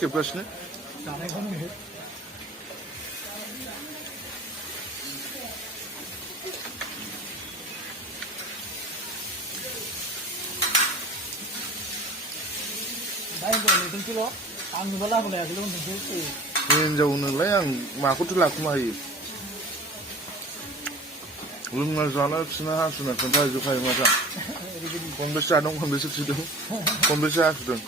खेबगासिनो हिनजावनोलाय आं माखौथो लाखुमा हायो लोंना जाना खिना हासुना खोन्थाहैजोबखायो माथो खनबेसे जादों खनबेसे खिदों खनबेसे हासुदों